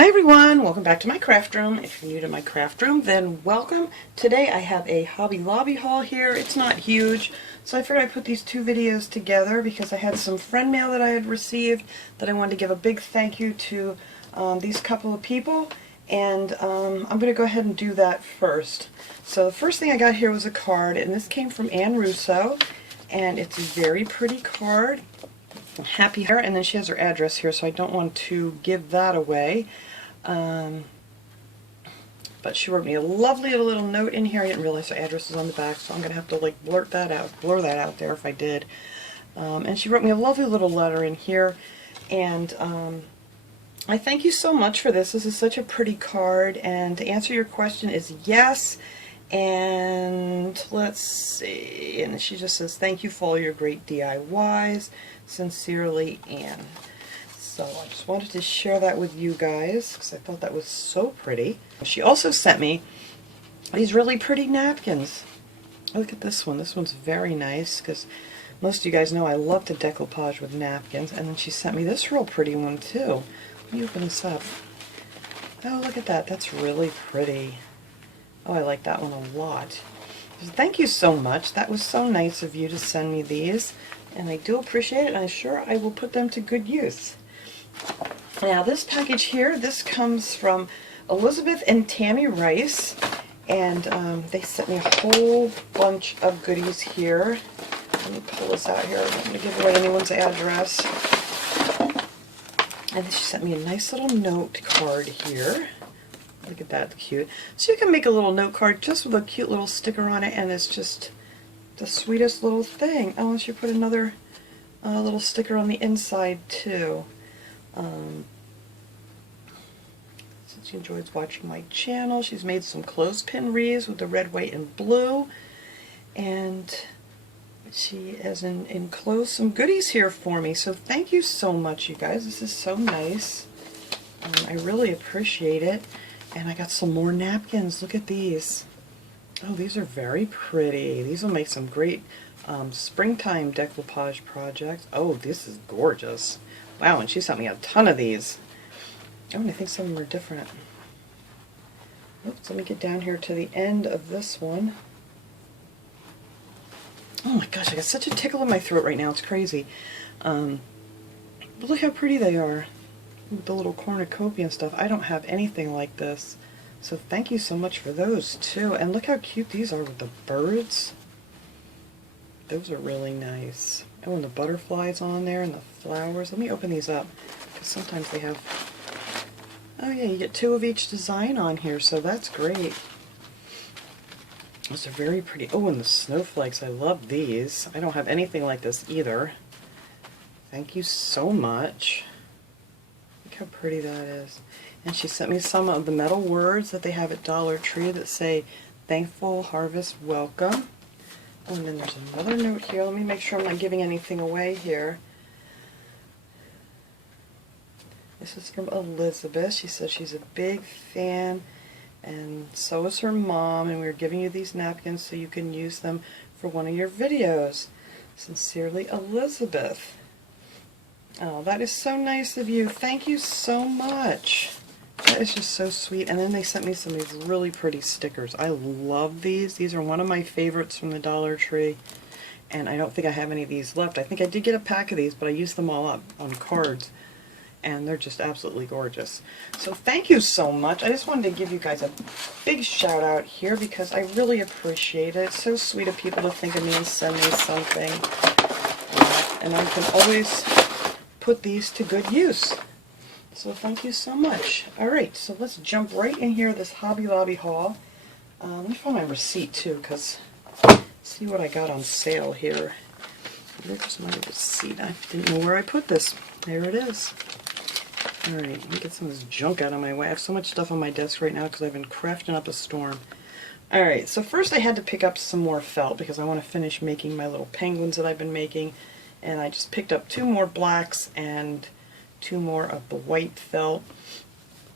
Hi everyone, welcome back to my craft room. If you're new to my craft room, then welcome. Today I have a Hobby Lobby haul here. It's not huge, so I figured I'd put these two videos together because I had some friend mail that I had received that I wanted to give a big thank you to these couple of people, and I'm going to go ahead and do that first. So the first thing I got here was a card, and this came from Ann Russo, and it's a very pretty card. Happy her, and then she has her address here, so I don't want to give that away. But she wrote me a lovely little note in here. I didn't realize the address is on the back, so I'm gonna have to like blur that out there if I did. And she wrote me a lovely little letter in here, and I thank you so much for this. This is such a pretty card, and to answer your question is yes. And let's see, and she just says, thank you for all your great DIYs. Sincerely, Anne. So I just wanted to share that with you guys because I thought that was so pretty. She also sent me these really pretty napkins. Look at this one. This one's very nice because most of you guys know I love to decoupage with napkins. And then she sent me this real pretty one too. Let me open this up. Oh, look at that. That's really pretty. Oh, I like that one a lot. Thank you so much. That was so nice of you to send me these, and I do appreciate it, and I'm sure I will put them to good use. Now this package here, this comes from Elizabeth and Tammy Rice, and they sent me a whole bunch of goodies here. Let me pull this out here. I'm not going to give away anyone's address. And she sent me a nice little note card here. Look at that, cute. So you can make a little note card just with a cute little sticker on it, and it's just the sweetest little thing. Oh, and she put another little sticker on the inside too. Since she enjoys watching my channel, she's made some clothespin wreaths with the red, white, and blue. And she has enclosed some goodies here for me. So thank you so much, you guys. This is so nice. I really appreciate it. And I got some more napkins. Look at these. Oh, these are very pretty. These will make some great springtime decoupage projects. Oh, this is gorgeous. Wow, and she sent me a ton of these. Oh, and I think some of them are different. Oops, let me get down here to the end of this one. Oh my gosh, I got such a tickle in my throat right now. It's crazy. But look how pretty they are. The little cornucopia and stuff. I don't have anything like this, so thank you so much for those too. And look how cute these are with the birds. Those are really nice. Oh, and the butterflies on there and the flowers. Let me open these up because sometimes they have, oh yeah, you get two of each design on here, so that's great. Those are very pretty. Oh, and the snowflakes. I love these. I don't have anything like this either. Thank you so much. How pretty that is. And she sent me some of the metal words that they have at Dollar Tree that say thankful harvest welcome. Oh, and then there's another note here. Let me make sure I'm not giving anything away here. This is from Elizabeth. She says she's a big fan, and so is her mom, and we're giving you these napkins so you can use them for one of your videos. Sincerely, Elizabeth. Oh, that is so nice of you. Thank you so much. That is just so sweet. And then they sent me some of these really pretty stickers. I love these. These are one of my favorites from the Dollar Tree. And I don't think I have any of these left. I think I did get a pack of these, but I used them all up on cards. And they're just absolutely gorgeous. So thank you so much. I just wanted to give you guys a big shout out here because I really appreciate it. It's so sweet of people to think of me and send me something. And I can always put these to good use. So thank you so much. Alright, so let's jump right in here, this Hobby Lobby haul. Let me find my receipt too, because see what I got on sale here. Where's my receipt? I didn't know where I put this. There it is. Alright, let me get some of this junk out of my way. I have so much stuff on my desk right now because I've been crafting up a storm. Alright, so first I had to pick up some more felt because I want to finish making my little penguins that I've been making. And I just picked up 2 more blacks and 2 more of the white felt.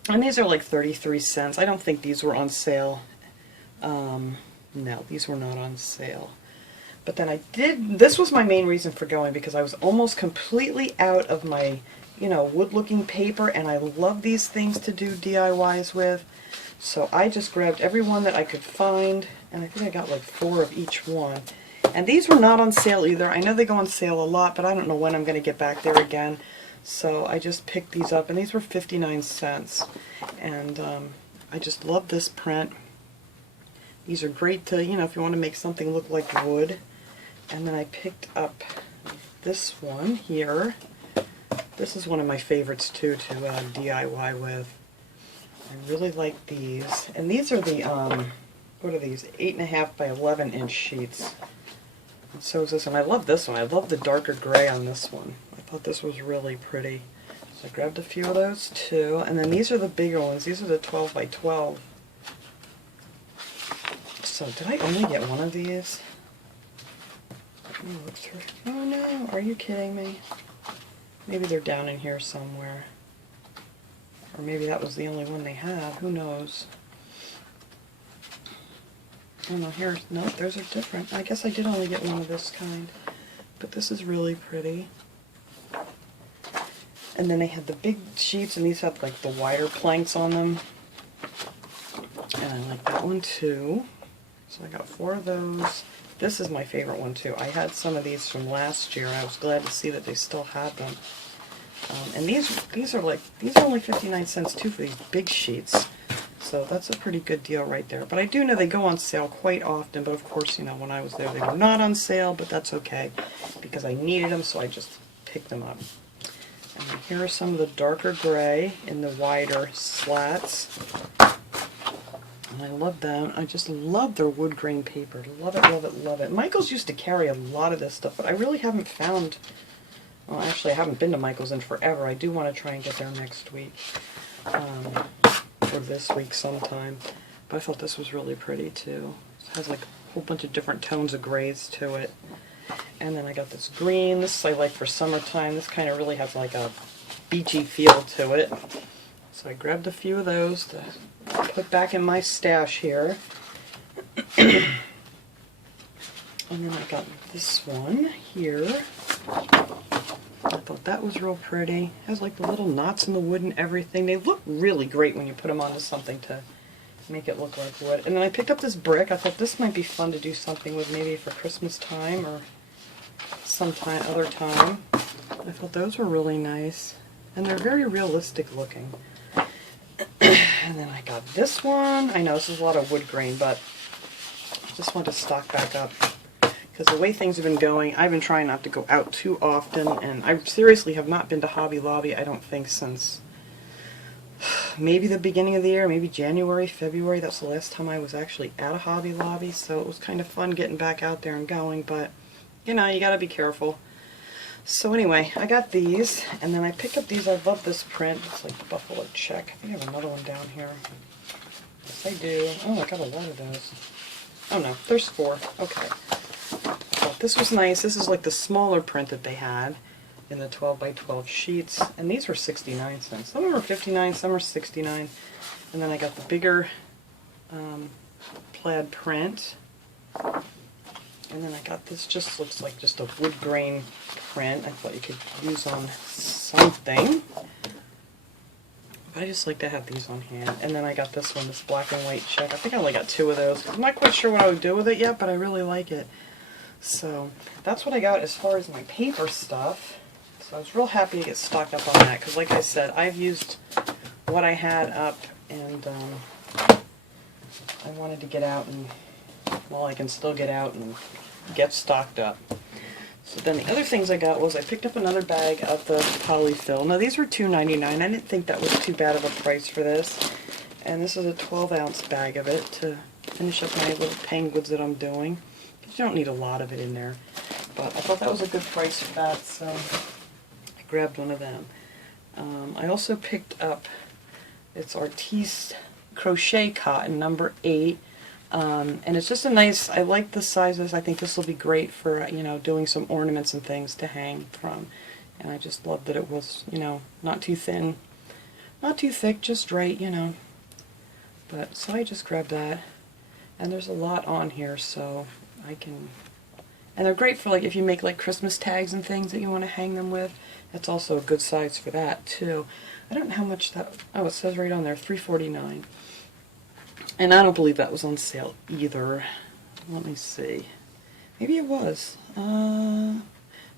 And these are like 33 cents. I don't think these were on sale. No, these were not on sale. But then this was my main reason for going because I was almost completely out of my you know, wood-looking paper, and I love these things to do DIYs with. So I just grabbed every one that I could find, and I think I got like 4 of each one. And these were not on sale either. I know they go on sale a lot, but I don't know when I'm going to get back there again. So I just picked these up, and these were 59 cents. And I just love this print. These are great to, you know, if you want to make something look like wood. And then I picked up this one here. This is one of my favorites too to DIY with. I really like these. And these are the, what are these? 8.5 by 11 inch sheets. And so is this one. I love this one. I love the darker gray on this one. I thought this was really pretty. So I grabbed a few of those too. And then these are the bigger ones. These are the 12 by 12. So did I only get one of these? Let me look through. Oh no, are you kidding me? Maybe they're down in here somewhere. Or maybe that was the only one they had. Who knows? Oh no, here's, no, those are different. I guess I did only get one of this kind. But this is really pretty. And then they had the big sheets, and these have like the wider planks on them. And I like that one too. So I got 4 of those. This is my favorite one too. I had some of these from last year. I was glad to see that they still had them. And these are only 59 cents too for these big sheets. So that's a pretty good deal right there. But I do know they go on sale quite often. But of course, you know, when I was there, they were not on sale. But that's okay because I needed them, so I just picked them up. And here are some of the darker gray in the wider slats. And I love them. I just love their wood grain paper. Love it, love it, love it. Michael's used to carry a lot of this stuff, but I really haven't found... Well, actually, I haven't been to Michael's in forever. I do want to try and get there next week. Or this week sometime. But I thought this was really pretty, too. It has like a whole bunch of different tones of grays to it. And then I got this green. This I like for summertime. This kind of really has like a beachy feel to it. So I grabbed a few of those to put back in my stash here. And then I got this one here. I thought that was real pretty. It has like the little knots in the wood and everything. They look really great when you put them onto something to make it look like wood. And then I picked up this brick. I thought this might be fun to do something with, maybe for Christmas time or sometime other time. I thought those were really nice. And they're very realistic looking. And then I got this one. I know this is a lot of wood grain, but I just want to stock back up. Because the way things have been going, I've been trying not to go out too often, and I seriously have not been to Hobby Lobby, I don't think, since maybe the beginning of the year, maybe January, February. That's the last time I was actually at a Hobby Lobby, so it was kind of fun getting back out there and going, but, you know, you gotta be careful. So anyway, I got these, and then I picked up these. I love this print. It's like the buffalo check. I think I have another one down here. Yes, I do. Oh, I got a lot of those. Oh no, there's 4. Okay. But this was nice. This is like the smaller print that they had in the 12 by 12 sheets, and these were 69 cents. Some of them are 59, some are 69. And then I got the bigger plaid print. And then I got this, just looks like just a wood grain print. I thought you could use on something. But I just like to have these on hand. And then I got this one, this black and white check. I think I only got 2 of those. I'm not quite sure what I would do with it yet, but I really like it. So that's what I got as far as my paper stuff. So I was real happy to get stocked up on that, because like I said, I've used what I had up, and I wanted to get out, and well, I can still get out and get stocked up. So then the other things I got was I picked up another bag of the Polyfill. Now these were $2.99. I didn't think that was too bad of a price for this. And this is a 12-ounce bag of it to finish up my little penguins that I'm doing. You don't need a lot of it in there. But I thought that was a good price for that, so I grabbed one of them. I also picked up, it's Artiste Crochet Cotton number 8. And it's just a nice, I like the sizes. I think this will be great for, you know, doing some ornaments and things to hang from. And I just love that it was, you know, not too thin, not too thick, just right, you know. But, so I just grabbed that. And there's a lot on here, so I can And they're great for like if you make like Christmas tags and things that you want to hang them with. That's also a good size for that too. I don't know how much that, oh, it says right on there, $3.49. And I don't believe that was on sale either. Let me see. Maybe it was. No,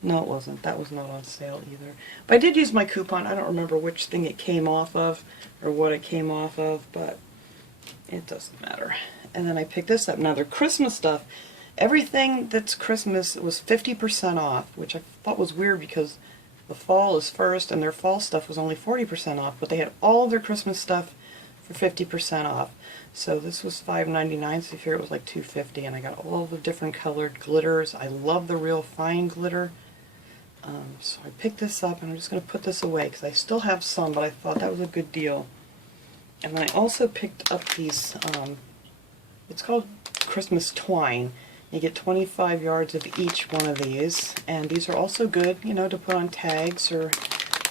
it wasn't. That was not on sale either. But I did use my coupon. I don't remember which thing it came off of or what it came off of, but it doesn't matter. And then I picked this up. Now, their Christmas stuff, everything that's Christmas was 50% off, which I thought was weird because the fall is first and their fall stuff was only 40% off, but they had all their Christmas stuff for 50% off. So this was $5.99, so here it was like $2.50, and I got all the different colored glitters. I love the real fine glitter. So I picked this up, and I'm just going to put this away because I still have some, but I thought that was a good deal. And then I also picked up these, it's called Christmas Twine. You get 25 yards of each one of these, and these are also good, you know, to put on tags or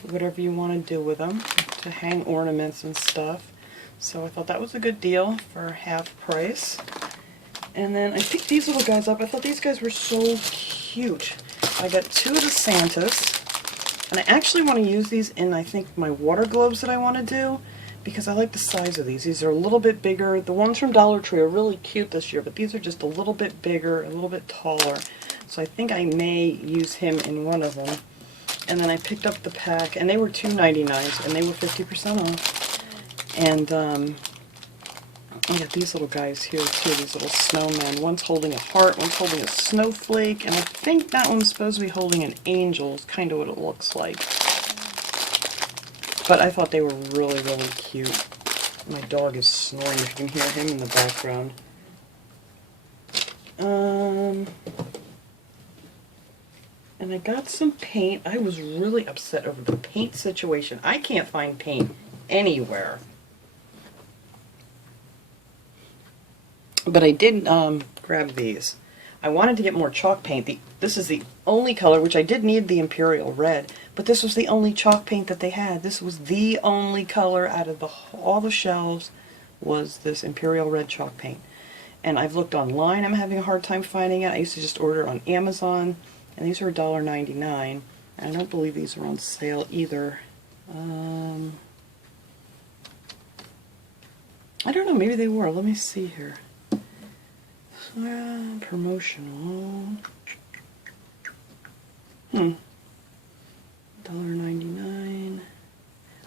whatever you want to do with them, to hang ornaments and stuff. So I thought that was a good deal for half price. And then I picked these little guys up. I thought these guys were so cute. I got two of the Santas, and I actually want to use these in, I think, my water globes that I want to do, because I like the size of these. These are a little bit bigger. The ones from Dollar Tree are really cute this year, but these are just a little bit bigger, a little bit taller. So I think I may use him in one of them. And then I picked up the pack, and they were $2.99, and they were 50% off. And I got these little guys here too, these little snowmen. One's holding a heart, one's holding a snowflake, and I think that one's supposed to be holding an angel, is kind of what it looks like. But I thought they were really, really cute. My dog is snoring, if you can hear him in the background. And I got some paint. I was really upset over the paint situation. I can't find paint anywhere. But I did grab these. I wanted to get more chalk paint. This is the only color, which I did need the Imperial red, but this was the only chalk paint that they had. This was the only color out of all the shelves was this Imperial red chalk paint. And I've looked online. I'm having a hard time finding it. I used to just order it on Amazon, and these are $1.99. I don't believe these are on sale either. I don't know. Maybe they were. Let me see here. Promotional. $1.99.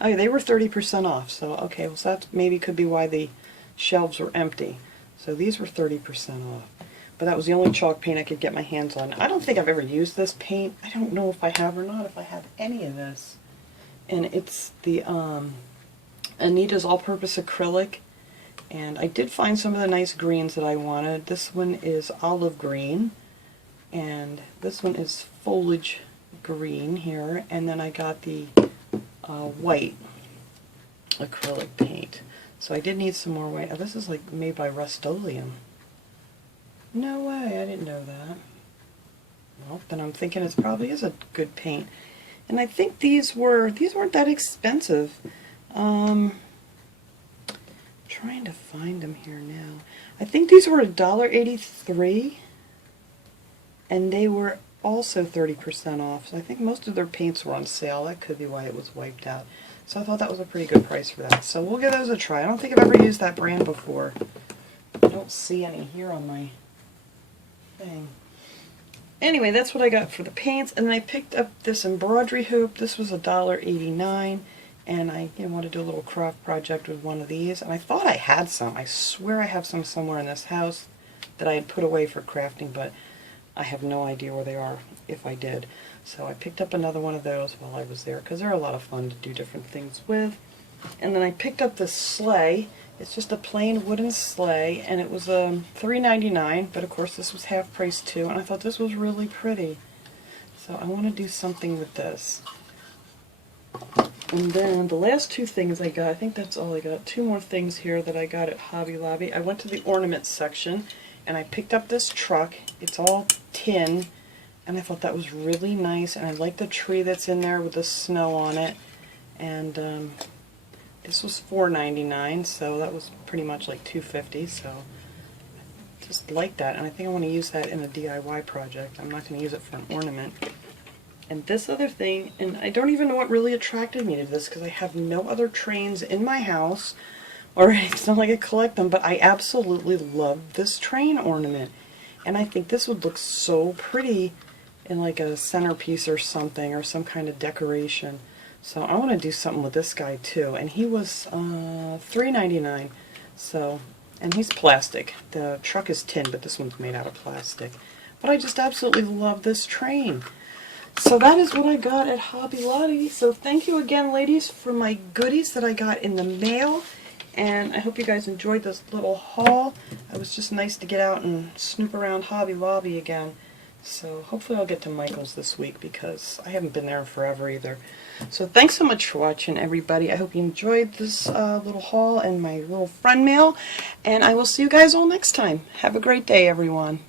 Oh, yeah, they were 30% off. So okay, well, so that maybe could be why the shelves were empty. So these were 30% off. But that was the only chalk paint I could get my hands on. I don't think I've ever used this paint. I don't know if I have or not. If I have any of this, and it's the Anita's All-Purpose Acrylic. And I did find some of the nice greens that I wanted. This one is olive green, and this one is foliage green here. And then I got the white acrylic paint. So I did need some more white. Oh, this is like made by Rust-Oleum. No way, I didn't know that. Well, then I'm thinking it probably is a good paint. And I think these weren't that expensive. Trying to find them here now. I think these were $1.83, and they were also 30% off. So I think most of their paints were on sale. That could be why it was wiped out. So I thought that was a pretty good price for that. So we'll give those a try. I don't think I've ever used that brand before. I don't see any here on my thing. Anyway, that's what I got for the paints. And then I picked up this embroidery hoop. This was $1.89. And I wanted to do a little craft project with one of these. And I thought I had some. I swear I have some somewhere in this house that I had put away for crafting, but I have no idea where they are, if I did. So I picked up another one of those while I was there, because they're a lot of fun to do different things with. And then I picked up this sleigh. It's just a plain wooden sleigh, and it was $3.99, but of course this was half price too, and I thought this was really pretty. So I want to do something with this. And then the last two things I got, I think that's all I got. Two more things here that I got at Hobby Lobby. I went to the ornament section and I picked up this truck. It's all tin, and I thought that was really nice, and I like the tree that's in there with the snow on it. And this was $4.99, so that was pretty much like $2.50. So just like that, and I think I want to use that in a DIY project. I'm not going to use it for an ornament. And this other thing, and I don't even know what really attracted me to this because I have no other trains in my house, or it's not like I collect them, but I absolutely love this train ornament. And I think this would look so pretty in like a centerpiece or something, or some kind of decoration. So I want to do something with this guy too. And he was $3.99. So, and he's plastic. The truck is tin, but this one's made out of plastic. But I just absolutely love this train. So that is what I got at Hobby Lobby. So thank you again, ladies, for my goodies that I got in the mail. And I hope you guys enjoyed this little haul. It was just nice to get out and snoop around Hobby Lobby again. So hopefully I'll get to Michael's this week because I haven't been there in forever either. So thanks so much for watching, everybody. I hope you enjoyed this little haul and my little friend mail. And I will see you guys all next time. Have a great day, everyone.